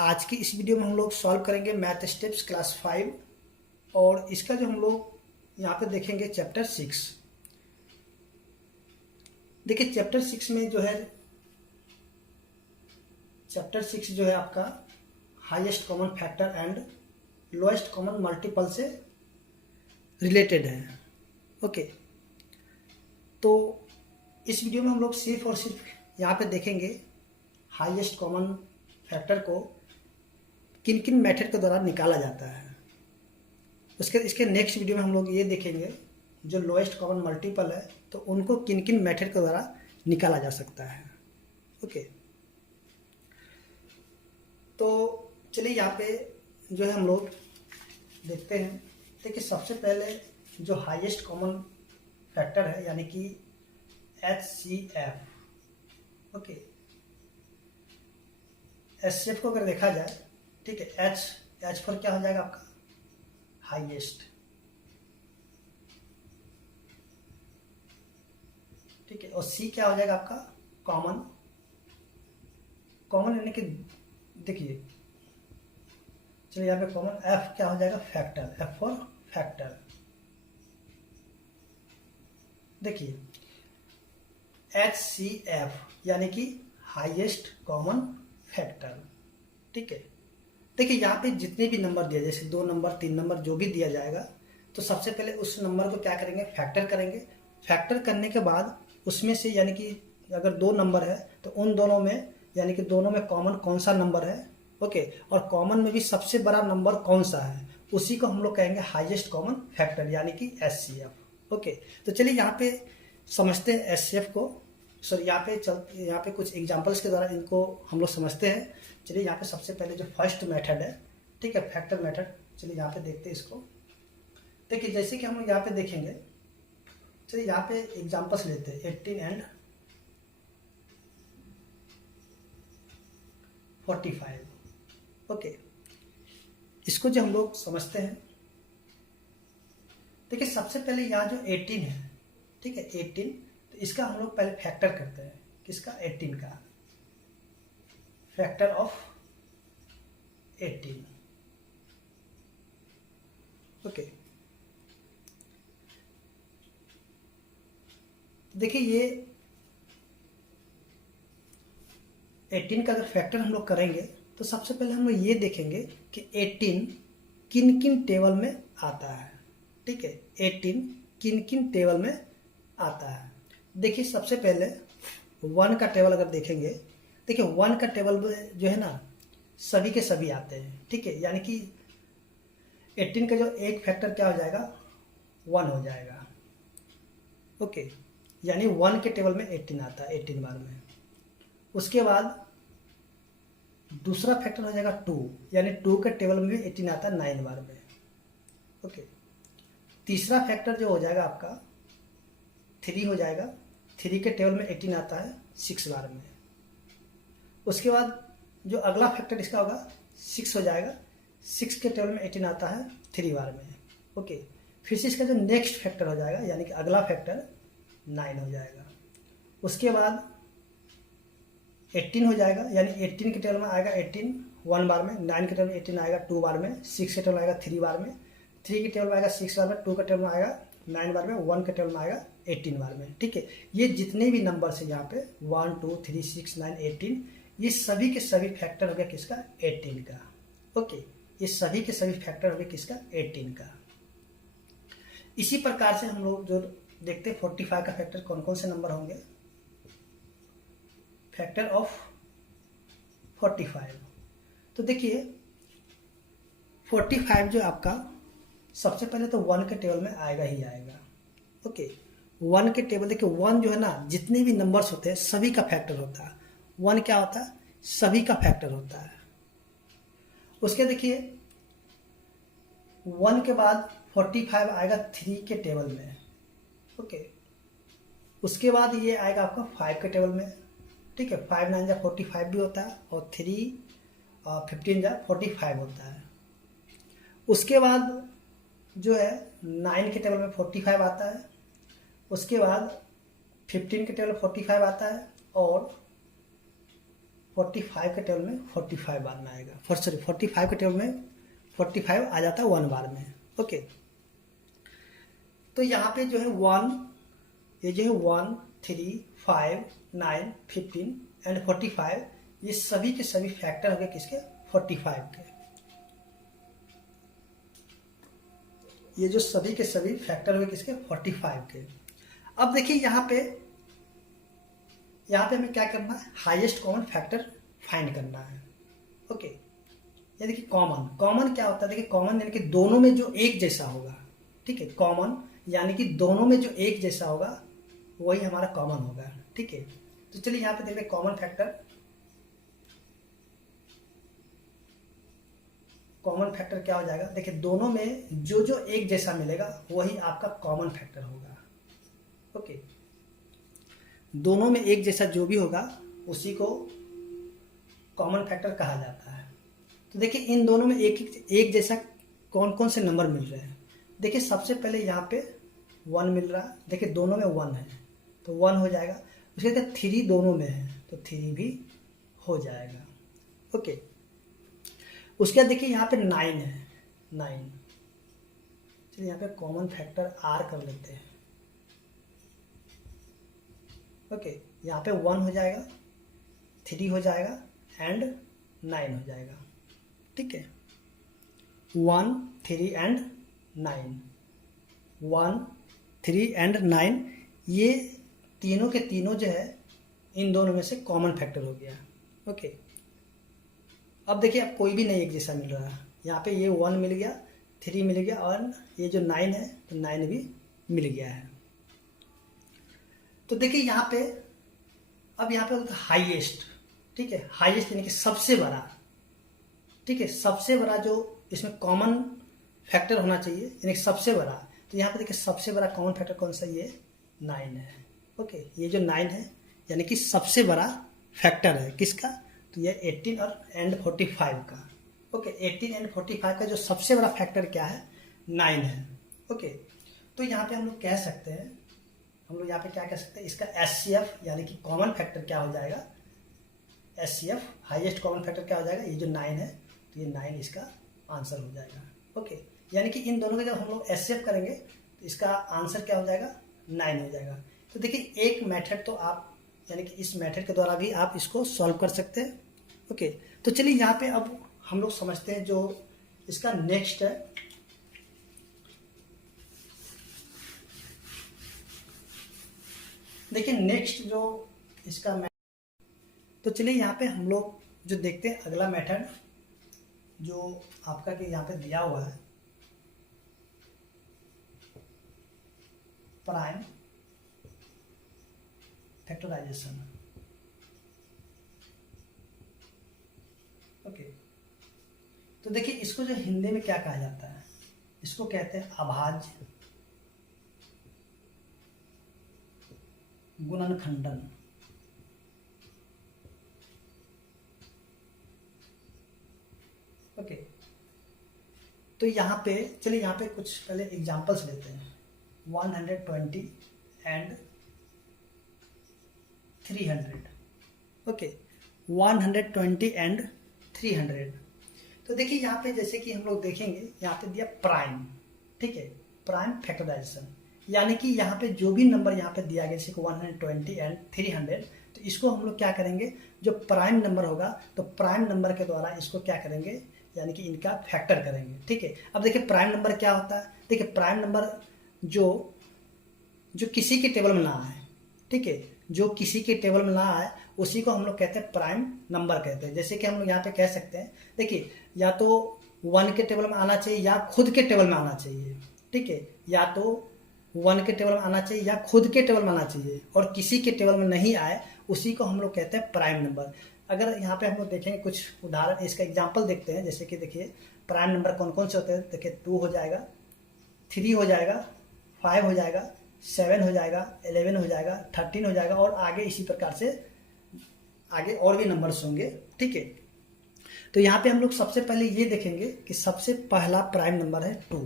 आज की इस वीडियो में हम लोग सॉल्व करेंगे मैथ स्टेप्स क्लास 5 और इसका जो हम लोग यहाँ पे देखेंगे चैप्टर 6। देखिए चैप्टर 6 जो है आपका highest common factor and lowest common multiple से रिलेटेड है। ओके, तो इस वीडियो में हम लोग सिर्फ और सिर्फ यहाँ पे देखेंगे हाईएस्ट कॉमन फैक्टर को किन किन मेथड के द्वारा निकाला जाता है। इसके नेक्स्ट वीडियो में हम लोग ये देखेंगे जो लोएस्ट कॉमन मल्टीपल है तो उनको किन किन मेथड के द्वारा निकाला जा सकता है। ओके, तो चलिए यहाँ पे जो है हम लोग देखते हैं। देखिए सबसे पहले जो हाईएस्ट कॉमन फैक्टर है यानी कि HCF। ओके, HCF को अगर देखा जाए, ठीक है, H फॉर क्या हो जाएगा आपका हाईएस्ट, ठीक है, और C क्या हो जाएगा आपका कॉमन यानी कि देखिए चलिए यहाँ पे कॉमन F क्या हो जाएगा फैक्टर, F फॉर फैक्टर। देखिए HCF यानी कि हाईएस्ट कॉमन फैक्टर, ठीक है। देखिए यहाँ पे जितने भी नंबर दिया, जैसे 2 नंबर 3 नंबर जो भी दिया जाएगा तो सबसे पहले उस नंबर को क्या करेंगे, फैक्टर करेंगे। फैक्टर करने के बाद उसमें से यानी कि अगर 2 नंबर है तो उन दोनों में यानी कि दोनों में कॉमन कौन सा नंबर है, ओके, और कॉमन में भी सबसे बड़ा नंबर कौन सा है उसी को हम लोग कहेंगे हाईएस्ट कॉमन फैक्टर यानी कि HCF। ओके, तो चलिए यहाँ पे समझते हैं HCF को। सर यहाँ पे कुछ एग्जांपल्स के द्वारा इनको हम लोग समझते हैं। चलिए यहाँ पे सबसे पहले जो फर्स्ट मेथड है, ठीक है, फैक्टर मेथड, चलिए यहाँ पे देखते हैं इसको। देखिए जैसे कि हम लोग यहाँ पे देखेंगे, चलिए यहाँ पे एग्जांपल्स लेते हैं 18 एंड 45। ओके, इसको जो हम लोग समझते हैं, देखिए सबसे पहले यहाँ जो 18 है, ठीक है, 18, तो इसका हम लोग पहले फैक्टर करते हैं। किसका? 18 का फैक्टर ऑफ 18। ओके, देखिए ये 18 का अगर फैक्टर हम लोग करेंगे तो सबसे पहले हम लोग ये देखेंगे कि 18 किन किन टेबल में आता है, ठीक है, 18 किन किन टेबल में आता है। देखिए सबसे पहले 1 का टेबल अगर देखेंगे, देखिए 1 का टेबल जो है ना सभी के सभी आते हैं, ठीक है, यानी कि 18 का जो एक फैक्टर क्या हो जाएगा 1 हो जाएगा। ओके, यानी 1 के टेबल में 18 आता है 18 बार में। उसके बाद दूसरा फैक्टर हो जाएगा 2, यानी 2 के टेबल में भी 18 आता है 9 बार में। ओके, तीसरा फैक्टर जो हो जाएगा आपका 3 हो जाएगा, 3 के टेबल में 18 आता है 6 बार में। उसके बाद जो अगला फैक्टर इसका होगा 6 हो जाएगा, 6 के टेबल में 18 आता है 3 बार में। ओके, फिर से इसका जो नेक्स्ट फैक्टर हो जाएगा यानी कि अगला फैक्टर 9 हो जाएगा। उसके बाद 18 हो जाएगा, यानी 18 के टेबल में आएगा 18 1 बार में, 9 के टेबल में 18 आएगा 2 बार में, 6 के टेबल में आएगा 3 बार में, 3 के टेबल में आएगा 6 बार में, 2 के टेबल में आएगा 9 बार में, 1 के टेबल में आएगा 18 बार में, ठीक है। ये जितने भी नंबर है यहाँ पे 1 2 3 6 9 18, ये सभी के सभी फैक्टर हो गया किसका 18 का। ओके, ये सभी के सभी फैक्टर हो गए किसका 18 का। इसी प्रकार से हम लोग जो देखते हैं 45 का फैक्टर कौन कौन से नंबर होंगे, फैक्टर ऑफ 45। तो देखिए 45 जो आपका सबसे पहले तो 1 के टेबल में आएगा ही आएगा। ओके, 1 के टेबल, देखिए 1 जो है ना जितने भी नंबर्स होते हैं सभी का फैक्टर होता है। 1 क्या होता है, सभी का फैक्टर होता है। उसके देखिए 1 के बाद 45 आएगा 3 के टेबल में। ओके, उसके बाद ये आएगा आपका 5 के टेबल में, ठीक है, 5 9 जा 45 भी होता है और 3 15 जा 45 होता है। उसके बाद जो है 9 के टेबल में 45 आता है। उसके बाद 15 के टेबल 45 आता है और 45 के टेबल में 45 बार में आएगा, सॉरी 45 के टेबल में 45 आ जाता है 1 बार में। ओके, तो यहाँ पे जो है 1, ये जो है 1, 3, 5, 9, 15 एंड 45, ये सभी के सभी फैक्टर हो गए किसके, 45 के। ये जो सभी के सभी फैक्टर हुए किसके, 45 के। अब देखिए यहाँ पे हमें क्या करना है, हाईएस्ट कॉमन फैक्टर फाइंड करना है। ओके, ये देखिए कॉमन क्या होता है, देखिए कॉमन यानी कि दोनों में जो एक जैसा होगा, ठीक है, कॉमन यानी कि दोनों में जो एक जैसा होगा वही हमारा कॉमन होगा, ठीक है। तो चलिए यहाँ पे देखते हैं कॉमन फैक्टर क्या हो जाएगा। देखिए दोनों में जो जो एक जैसा मिलेगा वही आपका कॉमन फैक्टर होगा। ओके, दोनों में एक जैसा जो भी होगा उसी को कॉमन फैक्टर कहा जाता है। तो देखिए इन दोनों में एक जैसा कौन कौन से नंबर मिल रहे हैं। देखिए सबसे पहले यहाँ पे 1 मिल रहा है, देखिए दोनों में 1 है तो 1 हो जाएगा। उसके बाद 3 दोनों में है तो 3 भी हो जाएगा। ओके, उसके बाद देखिए यहाँ पे 9 है, 9, चलिए यहाँ पे कॉमन फैक्टर R कर लेते हैं। ओके, यहाँ पे 1 हो जाएगा, 3 हो जाएगा एंड 9 हो जाएगा, ठीक है। 1, 3 एंड 9, 1, 3 एंड 9, ये तीनों के तीनों जो है इन दोनों में से कॉमन फैक्टर हो गया। ओके, अब देखिए अब कोई भी नहीं एक जैसा मिल रहा है, यहाँ पे ये 1 मिल गया, 3 मिल गया और ये जो 9 है तो 9 भी मिल गया है। तो देखिए यहाँ पे अब यहाँ पे होता है हाईएस्ट, ठीक है, हाईएस्ट यानी कि सबसे बड़ा, ठीक है, सबसे बड़ा जो इसमें कॉमन फैक्टर होना चाहिए यानी कि सबसे बड़ा। तो यहाँ पे देखिए सबसे बड़ा कॉमन फैक्टर कौन सा, ये 9 है। ओके, ये जो 9 है यानी कि सबसे बड़ा फैक्टर है किसका, तो ये 18 और एंड 45 का। ओके, 18 एंड 45 का जो सबसे बड़ा फैक्टर क्या है, 9 है। ओके, तो यहाँ पे हम लोग कह सकते हैं, यहाँ पे क्या कह सकते हैं, इसका SCF यानी कि कॉमन फैक्टर क्या हो जाएगा, SCF हाईएस्ट कॉमन फैक्टर क्या हो जाएगा, ये जो 9 है तो ये 9 इसका आंसर हो जाएगा। ओके, यानी कि इन दोनों का जब हम लोग SCF करेंगे तो इसका आंसर क्या हो जाएगा, 9 हो जाएगा। तो देखिए एक मेथड तो आप यानी कि इस मेथड के द्वारा भी आप इसको सॉल्व कर सकते हैं। ओके, तो चलिए यहाँ पे अब हम लोग समझते हैं जो इसका नेक्स्ट है। देखिए नेक्स्ट जो इसका तो चलिए यहाँ पे हम लोग जो देखते हैं अगला मेथड जो आपका कि यहाँ पे दिया हुआ है, प्राइम फैक्टराइजेशन। ओके, तो देखिए इसको जो हिंदी में क्या कहा जाता है, इसको कहते हैं अभाज्य गुणनखंडन। ओके, तो यहाँ पे चलिए यहाँ पे कुछ पहले एग्जांपल्स लेते हैं। 120 एंड 300। Okay, 120 and 300। तो देखिए यहाँ पे जैसे कि हम लोग देखेंगे यहाँ पे दिया प्राइम, ठीक है, प्राइम फैक्टराइजेशन, यानी कि यहाँ पे जो भी नंबर यहाँ पे दिया गया जैसे 120 एंड 300, तो इसको हम लोग क्या करेंगे, जो प्राइम नंबर होगा तो प्राइम नंबर के द्वारा इसको क्या करेंगे, यानी कि इनका फैक्टर करेंगे, ठीक है। अब देखिए प्राइम नंबर क्या होता है, देखिए प्राइम नंबर जो किसी के टेबल में ना आए, ठीक है, जो किसी के टेबल में ना आए उसी को हम लोग कहते हैं प्राइम नंबर कहते हैं। जैसे कि हम लोग यहाँ पे कह सकते हैं, देखिए या तो 1 के टेबल में आना चाहिए या खुद के टेबल में आना चाहिए, ठीक है, या तो 1 के टेबल में आना चाहिए या खुद के टेबल में आना चाहिए, और किसी के टेबल में नहीं आए उसी को हम लोग कहते हैं प्राइम नंबर। अगर यहाँ पे हम लोग देखेंगे कुछ उदाहरण, इसका एग्जाम्पल देखते हैं। जैसे कि देखिए प्राइम नंबर कौन कौन से होते हैं, देखिए 2 हो जाएगा, 3 हो जाएगा, 5 हो जाएगा, 7 हो जाएगा, 11 हो जाएगा, 13 हो जाएगा, और आगे इसी प्रकार से आगे और भी नंबर्स होंगे, ठीक है। तो यहाँ पे हम लोग सबसे पहले ये देखेंगे कि सबसे पहला प्राइम नंबर है 2,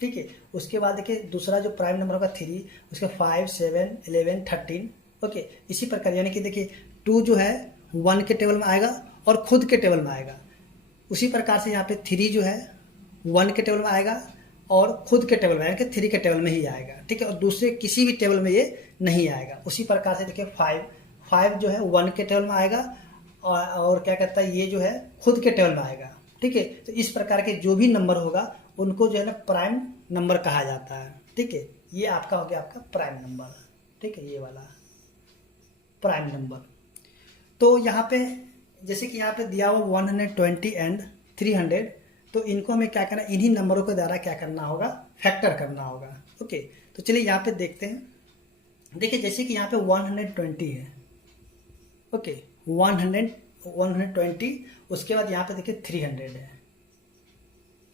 ठीक है। उसके बाद देखिए दूसरा जो प्राइम नंबर होगा 3, उसके 5, 7, 11, 13, ओके। इसी प्रकार यानी कि देखिए 2 जो है वन के टेबल में आएगा और खुद के टेबल में आएगा। उसी प्रकार से यहाँ पे 3 जो है वन के टेबल में आएगा और खुद के टेबल में आएगा, 3 के टेबल में ही आएगा, ठीक है, और दूसरे किसी भी टेबल में ये नहीं आएगा। उसी प्रकार से देखिए 5 जो है वन के टेबल में आएगा और क्या कहता है ये जो है खुद के टेबल में आएगा, ठीक है। तो इस प्रकार के जो भी नंबर होगा उनको जो है ना प्राइम नंबर कहा जाता है, ठीक है। ये आपका हो गया आपका प्राइम नंबर, ठीक है, ये वाला प्राइम नंबर। तो यहाँ पे जैसे कि यहाँ पे दिया हुआ 120 एंड 300, तो इनको हमें क्या करना, इन्हीं नंबरों के द्वारा क्या करना होगा, फैक्टर करना होगा। ओके, तो चलिए यहाँ पे देखते हैं। देखिए जैसे कि यहाँ पे 120 है, ओके, 120, उसके बाद यहाँ पे देखिए 300 है।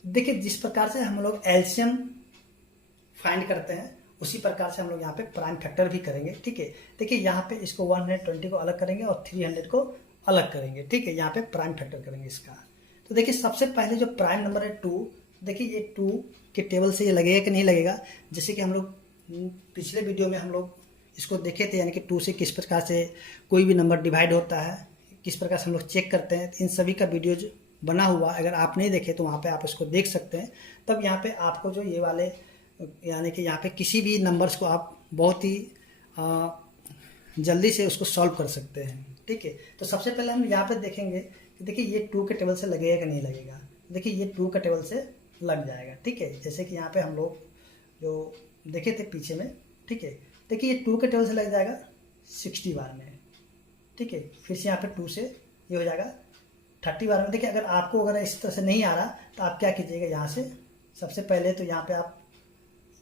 देखिए जिस प्रकार से हम लोग एलसीएम फाइंड करते हैं उसी प्रकार से हम लोग यहाँ पे प्राइम फैक्टर भी करेंगे, ठीक है। देखिए यहाँ पे इसको 120 को अलग करेंगे और 300 को अलग करेंगे, ठीक है, यहाँ पे प्राइम फैक्टर करेंगे इसका। तो देखिए सबसे पहले जो प्राइम नंबर है 2, देखिए ये 2 के टेबल से ये लगेगा कि नहीं लगेगा। जैसे कि हम लोग पिछले वीडियो में हम लोग इसको देखे थे, यानी कि 2 से किस प्रकार से कोई भी नंबर डिवाइड होता है, किस प्रकार से हम लोग चेक करते हैं, इन सभी का वीडियो बना हुआ, अगर आप नहीं देखे तो वहाँ पे आप इसको देख सकते हैं। तब यहाँ पे आपको जो ये वाले यानी कि यहाँ पे किसी भी नंबर्स को आप बहुत ही जल्दी से उसको सॉल्व कर सकते हैं, ठीक है। तो सबसे पहले हम यहाँ पे देखेंगे कि देखिए ये 2 के टेबल से लगेगा कि नहीं लगेगा। देखिए ये 2 के टेबल से लग जाएगा, ठीक है। जैसे कि यहाँ पे हम लोग जो देखे थे पीछे में, ठीक है, देखिए ये 2 के टेबल से लग जाएगा 60 बार में, ठीक है। फिर से यहाँ पे 2 से ये हो जाएगा 30 बार में। देखिए अगर इस तरह से नहीं आ रहा तो आप क्या कीजिएगा, यहाँ से सबसे पहले तो यहाँ पे आप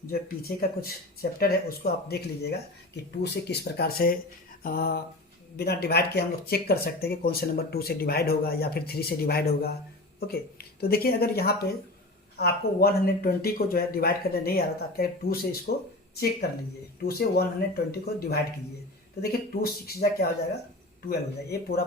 जो पीछे का कुछ चैप्टर है उसको आप देख लीजिएगा कि 2 से किस प्रकार से बिना डिवाइड के हम लोग चेक कर सकते हैं कि कौन सा नंबर 2 से डिवाइड होगा या फिर 3 से डिवाइड होगा। ओके, तो देखिए अगर यहाँ पे आपको 120 को जो है डिवाइड करने नहीं आ रहा था, आप क्या 2 से इसको चेक कर लीजिए, 2 से 120 को डिवाइड कीजिए। तो देखिए 2 6 क्या हो जाएगा, 12 हो जाएगा, ये पूरा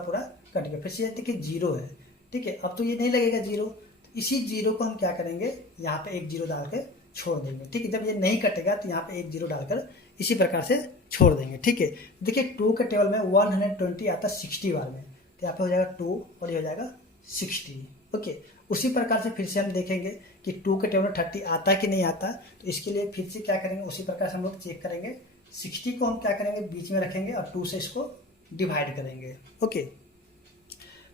कट गया। फिर से देखिए 0 है, ठीक है। अब तो ये नहीं लगेगा 0, तो इसी 0 को हम क्या करेंगे, यहाँ पे एक 0 डाल के छोड़ देंगे, ठीक है। जब ये नहीं कटेगा तो यहाँ पे एक 0 डालकर इसी प्रकार से छोड़ देंगे, ठीक है। देखिए 2 के टेबल में 120 आता है 60 बार में, तो यहाँ पे हो जाएगा 2 और ये हो जाएगा 60। ओके, उसी प्रकार से फिर से हम देखेंगे कि 2 के टेबल में 30 आता है कि नहीं आता। तो इसके लिए फिर से क्या करेंगे, उसी प्रकार से हम लोग चेक करेंगे। 60 को हम क्या करेंगे, बीच में रखेंगे और 2 से इसको डिवाइड करेंगे। ओके,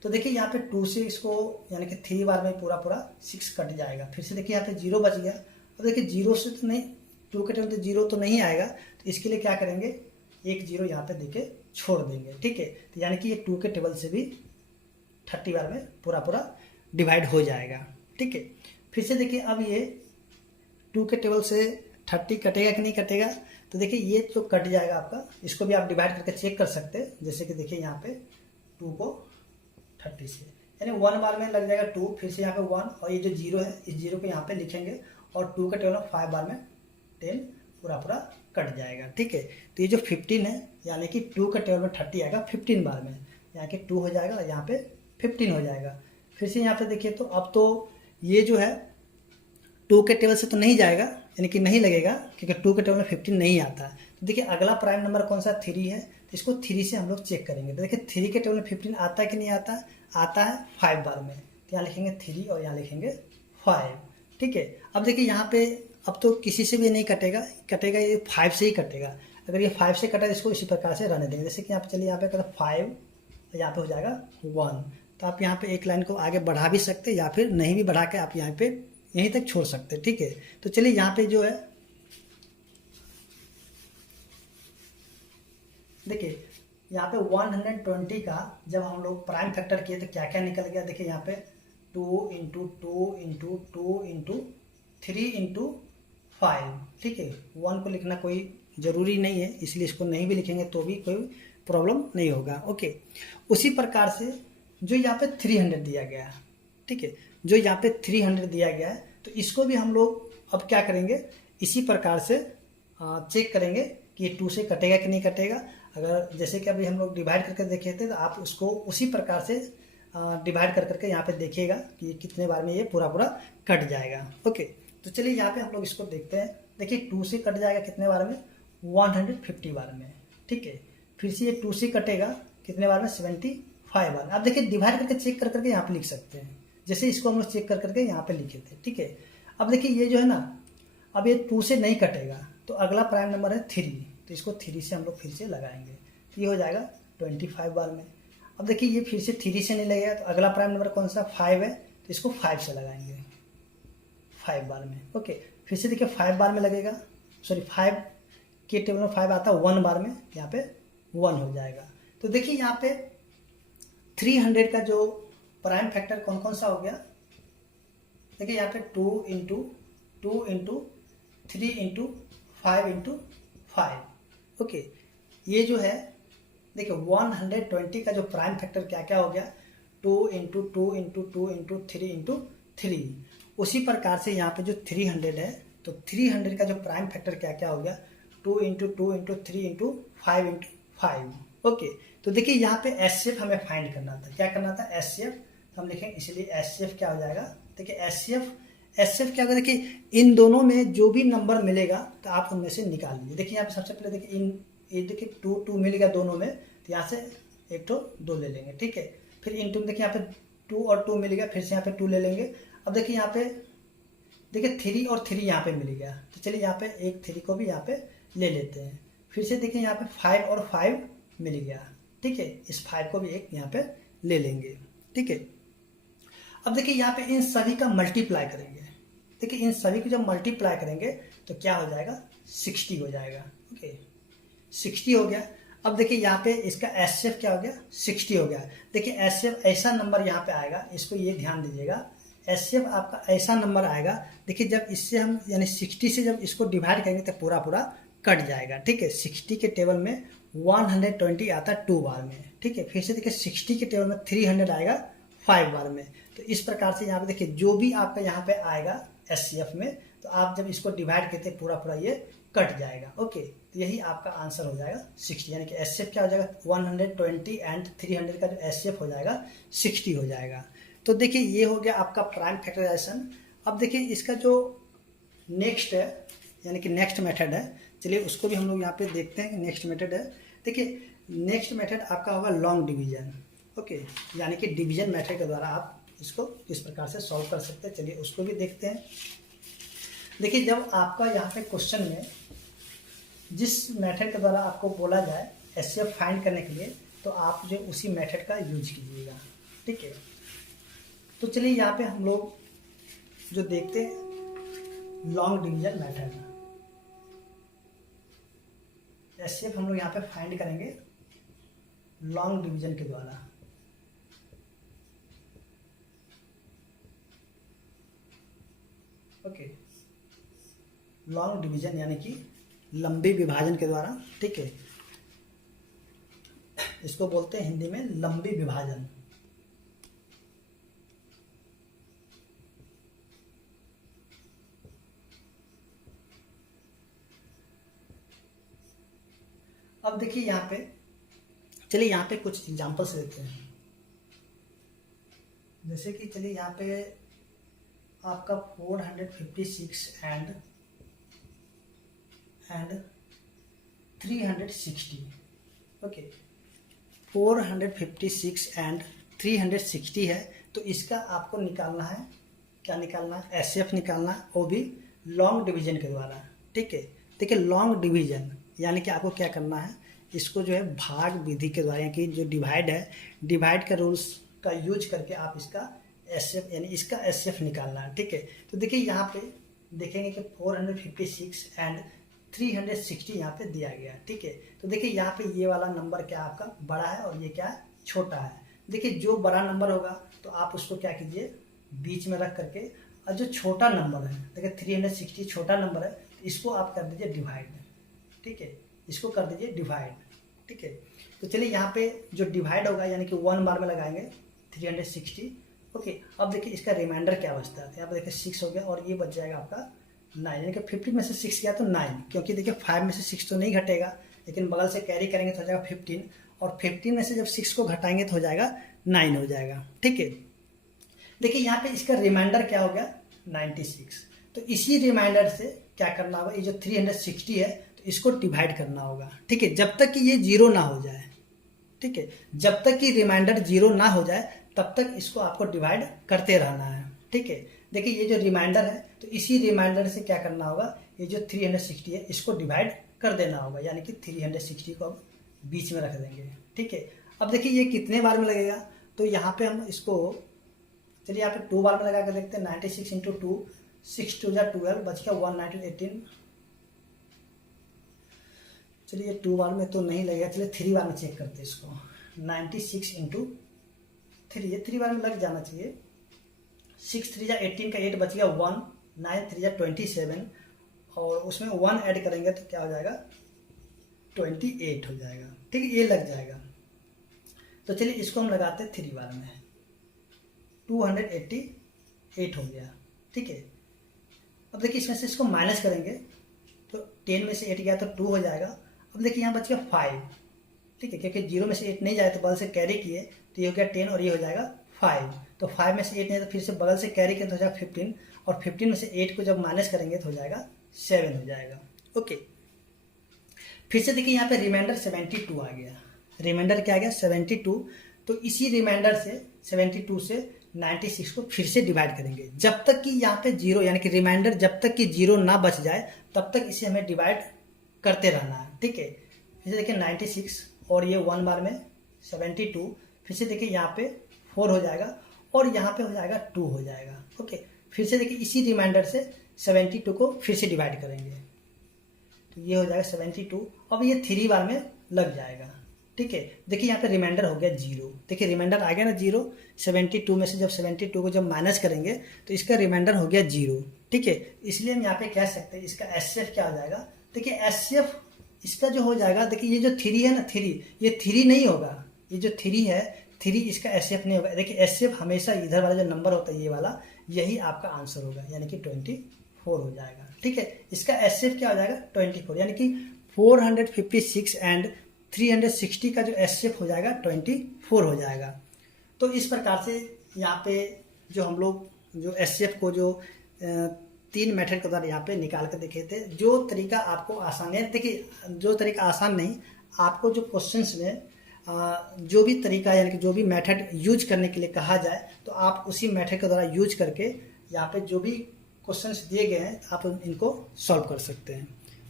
तो देखिए यहाँ पे 2 से इसको यानी कि 3 बार में पूरा 6 कट जाएगा। फिर से देखिए यहाँ पे 0 बच गया। अब देखिए 0 से तो नहीं, 2 के टेबल में 0 तो नहीं आएगा, तो इसके लिए क्या करेंगे, एक 0 यहाँ पे देके छोड़ देंगे, ठीक है। तो यानी कि ये 2 के टेबल से भी 30 बार में पूरा डिवाइड हो जाएगा, ठीक है। फिर से देखिए अब ये 2 के टेबल से 30 कटेगा कि नहीं कटेगा। तो देखिए ये तो कट जाएगा आपका, इसको भी आप डिवाइड करके चेक कर सकते हैं। जैसे कि देखिए यहाँ पे 2 को 30 से, यानी 1 बार में लग जाएगा 2, फिर से यहाँ पे 1 और ये जो 0 है इस 0 को यहाँ पे लिखेंगे और 2 के टेबल में 5 बार में 10 पूरा कट जाएगा, ठीक है। तो ये जो 15 है यानी कि 2 के टेबल में 30 आएगा 15 बार में, यहाँ के 2 हो जाएगा और यहाँ पे 15 हो जाएगा। फिर से यहाँ पे देखिए तो अब तो ये जो है 2 के टेबल से तो नहीं जाएगा, यानी कि नहीं लगेगा, क्योंकि 2 के टेबल में 15 नहीं आता। तो देखिए अगला प्राइम नंबर कौन सा, 3 है, तो इसको 3 से हम लोग चेक करेंगे। तो देखिए 3 के टेबल में 15 आता है कि नहीं आता, आता है 5 बार में, तो यहाँ लिखेंगे 3 और यहाँ लिखेंगे 5, ठीक है। अब देखिए यहाँ पे अब तो किसी से भी नहीं कटेगा, ये 5 से ही कटेगा। अगर ये 5 से कटा तो इसको इसी प्रकार से रहने देंगे। जैसे कि यहाँ पे चलिए यहाँ पे करें 5 और यहाँ पे हो जाएगा 1, तो आप यहाँ पे एक लाइन को आगे बढ़ा भी सकते हैं या फिर नहीं भी बढ़ा के आप यहाँ पे यहीं तक छोड़ सकते हैं, ठीक है। तो चलिए यहाँ पे जो है देखिए यहाँ पे 120 का जब हम लोग प्राइम फैक्टर किए तो क्या क्या निकल गया। देखिए यहाँ पे 2 इंटू 2 इंटू 2 इंटू 3 इंटू 5, ठीक है। 1 को लिखना कोई ज़रूरी नहीं है, इसलिए इसको नहीं भी लिखेंगे तो भी कोई प्रॉब्लम नहीं होगा। ओके, उसी प्रकार से जो यहाँ पे 300 दिया गया है, ठीक है, जो यहाँ पे 300 दिया गया है, तो इसको भी हम लोग अब क्या करेंगे, इसी प्रकार से चेक करेंगे कि ये 2 से कटेगा कि नहीं कटेगा। अगर जैसे कि अभी हम लोग डिवाइड करके देखे थे, तो आप उसको उसी प्रकार से डिवाइड कर करके यहाँ पे देखिएगा कि ये कितने बार में ये पूरा कट जाएगा। ओके, तो चलिए यहाँ पे हम लोग इसको देखते हैं। देखिए 2 से कट जाएगा कितने बार में, 150 बार में, ठीक है। फिर से ये 2 से कटेगा कितने बार में, 5 बार। अब देखिए डिवाइड करके चेक कर करके यहाँ पे लिख सकते हैं, जैसे इसको हम लोग चेक कर करके यहाँ पे लिखे थे, ठीक है। अब देखिए ये जो है ना, अब ये 2 से नहीं कटेगा, तो अगला प्राइम नंबर है 3, तो इसको 3 से हम लोग फिर से लगाएंगे, तो ये हो जाएगा 25 बार में। अब देखिए ये फिर से 3 से नहीं लगेगा, तो अगला प्राइम नंबर कौन सा 5 है, तो इसको 5 से लगाएंगे 5 बार में। ओके, फिर से देखिए 5 बार में लगेगा, सॉरी 5 के टेबल में 5 आता है 1 बार में, यहाँ पे 1 हो जाएगा। तो देखिए यहाँ पे 300 का जो प्राइम फैक्टर कौन कौन सा हो गया, देखिए यहाँ पे 2 into 2 into 3 into 5 into 5। Okay, ये जो है देखिए 120 का जो प्राइम फैक्टर क्या क्या हो गया, 2 इंटू 2 इंटू 2 इंटू 3 इंटू 3। उसी प्रकार से यहाँ पे जो 300 है, तो 300 का जो प्राइम फैक्टर क्या क्या हो गया, 2 into 2 into 3 into 5 into 5। Okay, तो देखिए यहाँ पे एचसीएफ हमें फाइंड करना था, क्या करना था एचसीएफ, तो हम लिखेंगे इसलिए एचसीएफ क्या हो जाएगा, देखिए एचसीएफ क्या होगा, देखिए इन दोनों में जो भी नंबर मिलेगा तो आप उनमें से निकाल लीजिए। देखिए यहाँ पे सबसे पहले देखिए ये देखिए 2 मिलेगा दोनों में, तो यहाँ से एक तो 2 ले लेंगे, ठीक है। फिर इन टू देखिए यहाँ पे 2 और 2 मिलेगा, फिर से यहाँ पे 2 ले लेंगे। अब देखिए यहाँ पे देखिए 3 और 3 यहाँ पे मिल गया, तो चलिए यहाँ पे एक 3 को भी यहाँ पे ले लेते हैं। फिर से देखिए यहाँ पे 5 और 5 मिल गया, ठीक है, इस 5 को भी एक यहाँ पे ले लेंगे, ठीक है। अब देखिए यहाँ पे इन सभी का मल्टीप्लाई करेंगे, देखिए इन सभी को जब मल्टीप्लाई करेंगे तो क्या हो जाएगा 60 हो जाएगा। ओके, 60 हो गया। अब देखिए यहाँ पे इसका एचसीएफ क्या हो गया 60 हो गया। देखिए एचसीएफ ऐसा नंबर यहाँ पे आएगा, इसको ये ध्यान दीजिएगा, एचसीएफ आपका ऐसा नंबर आएगा, देखिए जब इससे हम यानी 60 से जब इसको डिवाइड करेंगे तो पूरा पूरा कट जाएगा, ठीक है। 60 के टेबल में 120 आता है 2 बार में, ठीक है। फिर से देखिए 60 के टेबल में 300 आएगा 5 बार में। तो इस प्रकार से यहाँ पे देखिए जो भी आपका यहाँ पे आएगा एचसीएफ में, तो आप जब इसको डिवाइड करते पूरा पूरा ये कट जाएगा। ओके, तो यही आपका आंसर हो जाएगा 60, यानी कि एचसीएफ क्या हो जाएगा 120 एंड 300 का जो एचसीएफ हो जाएगा 60 हो जाएगा। तो देखिए ये हो गया आपका प्राइम फैक्टराइजेशन। अब देखिए इसका जो नेक्स्ट है यानी कि नेक्स्ट मेथड है, चलिए उसको भी हम लोग यहाँ पे देखते हैं। नेक्स्ट मेथड है, देखिए नेक्स्ट मेथड आपका होगा लॉन्ग डिवीजन। ओके, यानी कि डिवीजन मेथड के द्वारा आप इसको किस प्रकार से सॉल्व कर सकते हैं, चलिए उसको भी देखते हैं। देखिए जब आपका यहाँ पे क्वेश्चन में जिस मेथड के द्वारा आपको बोला जाए एचसीएफ फाइंड करने के लिए, तो आप जो उसी मेथड का यूज कीजिएगा, ठीक है। तो चलिए यहाँ पे हम लोग जो देखते हैं लॉन्ग डिवीजन मेथड, एचसीएफ हम लोग यहाँ पे फाइंड करेंगे लॉन्ग डिवीजन के द्वारा। ओके, लॉन्ग डिवीजन यानी कि लंबी विभाजन के द्वारा, ठीक है। इसको बोलते हैं हिंदी में लंबी विभाजन। अब देखिए यहाँ पे, चलिए यहाँ पे कुछ एग्जांपल्स लेते हैं। जैसे कि चलिए यहाँ पे आपका 456 एंड 360। ओके, 456 एंड 360 है, तो इसका आपको निकालना है, क्या निकालना है एचसीएफ निकालना है, वो भी लॉन्ग डिवीजन के द्वारा, ठीक है। देखिए लॉन्ग डिवीजन यानी कि आपको क्या करना है, इसको जो है भाग विधि के द्वारा, यानी कि जो डिवाइड है, डिवाइड का रूल्स का यूज करके आप इसका एचसीएफ यानी इसका एचसीएफ निकालना है, ठीक है। तो देखिए यहाँ पे देखेंगे कि 456 एंड 360 यहाँ पे दिया गया, ठीक है। तो देखिए यहाँ पे ये वाला नंबर क्या आपका बड़ा है और ये क्या छोटा है। देखिए जो बड़ा नंबर होगा तो आप उसको क्या कीजिए बीच में रख करके, और जो छोटा नंबर है देखिए 360 छोटा नंबर है, तो इसको आप कर दीजिए डिवाइड, ठीक है, इसको कर दीजिए डिवाइड, ठीक है। तो चलिए यहाँ पे जो डिवाइड होगा यानी कि 1 बार में लगाएंगे 360। ओके, अब देखिए इसका रिमाइंडर क्या बचता है, यहाँ पे देखिए 6 हो गया और ये बच जाएगा आपका 9, यानी कि 50 में से 6 गया तो 9, क्योंकि देखिए 5 में से 6 तो नहीं घटेगा, लेकिन बगल से कैरी करेंगे तो हो जाएगा 15, और 15 में से जब 6 को घटाएंगे तो हो जाएगा 9 हो जाएगा, ठीक है। देखिए यहाँ पे इसका रिमाइंडर क्या हो गया 96। तो इसी रिमाइंडर से क्या करना होगा, ये जो 360 है तो इसको डिवाइड करना होगा, ठीक है, जब तक कि ये 0 ना हो जाए, ठीक है। जब तक कि रिमाइंडर 0 ना हो जाए तब तक इसको आपको डिवाइड करते रहना है, ठीक है। देखिए ये जो रिमाइंडर है तो इसी रिमाइंडर से क्या करना होगा, ये जो 360 है इसको डिवाइड कर देना होगा, यानी कि 360 को अब बीच में रख देंगे, ठीक है। अब देखिए ये कितने बार में लगेगा, तो यहाँ पे हम इसको चलिए यहाँ पे 2 बार में लगा कर देखते हैं। 96 इंटू 2, 6 2 12, बच गया 119 18। चलिए 2 बार में तो नहीं लगेगा, चलिए 3 बार में चेक करते हैं इसको। 96 इंटू 3, ये 3 बार में लग जाना चाहिए। 6 3 18 का 8 बच गया 1, 9 3 27 और उसमें 1 ऐड करेंगे तो क्या हो जाएगा 28 हो जाएगा, ठीक है। ये लग जाएगा। तो चलिए इसको हम लगाते हैं 3 बार में, 288 हो गया, ठीक है। अब देखिए इसमें से इसको माइनस करेंगे तो 10 में से 8 गया तो 2 हो जाएगा। अब देखिए यहाँ बच गया 5, ठीक है, क्योंकि 0 में से 8 नहीं जाए तो बगल से कैरी किए तो ये हो गया 10 और ये हो जाएगा 5। तो 5 में से 8 नहीं तो फिर से बगल से कैरी किए तो हो जाएगा 15 और 15 में से 8 को जब माइनस करेंगे तो हो जाएगा 7 हो जाएगा, ओके। फिर से देखिए यहाँ पे रिमाइंडर 72 आ गया। रिमाइंडर क्या आ गया 72। तो इसी रिमाइंडर से 72 से 96 को फिर से डिवाइड करेंगे जब तक कि यहाँ पे 0 यानी कि रिमाइंडर जब तक कि 0 ना बच जाए तब तक इसे हमें डिवाइड करते रहना है, ठीक है। फिर से देखिए 96 और ये 1 बार में 72, फिर से देखिए यहाँ पे 4 हो जाएगा और यहाँ पे हो जाएगा 2 हो जाएगा, ओके। फिर से देखिए इसी रिमाइंडर से 72 को फिर से डिवाइड करेंगे तो ये हो जाएगा 72। अब ये 3 बार में लग जाएगा, ठीक है। देखिए यहाँ पे रिमाइंडर हो गया 0, देखिए रिमाइंडर आ गया ना 0। 72 में से जब 72 को जब माइनस करेंगे तो इसका रिमाइंडर हो गया 0, ठीक है। इसलिए हम यहाँ पे कह सकते हैं इसका एचसीएफ क्या हो जाएगा। देखिए एचसीएफ इसका जो हो जाएगा, देखिए ये जो 3 है ना 3, ये 3 नहीं होगा, ये जो 3 है 3 इसका एचसीएफ नहीं होगा। देखिए एचसीएफ हमेशा इधर वाला जो नंबर होता है ये वाला, यही आपका आंसर होगा, यानी कि 24 हो जाएगा, ठीक है। इसका एचसीएफ क्या हो जाएगा 24, यानी कि 456 एंड 360 का जो एचसीएफ हो जाएगा 24 हो जाएगा। तो इस प्रकार से यहाँ पे जो हम लोग जो एचसीएफ को जो 3 मेथड के द्वारा यहाँ पे निकाल कर देखे थे। जो तरीका आपको आसान है, देखिए जो तरीका आसान नहीं, आपको जो क्वेश्चंस में जो भी तरीका यानी कि जो भी मेथड यूज करने के लिए कहा जाए तो आप उसी मेथड के द्वारा यूज करके यहाँ पे जो भी क्वेश्चंस दिए गए हैं आप इनको सॉल्व कर सकते हैं।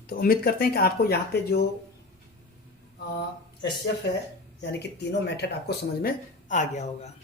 तो उम्मीद करते हैं कि आपको यहाँ पे जो एचसीएफ है यानी कि तीनों मेथड आपको समझ में आ गया होगा।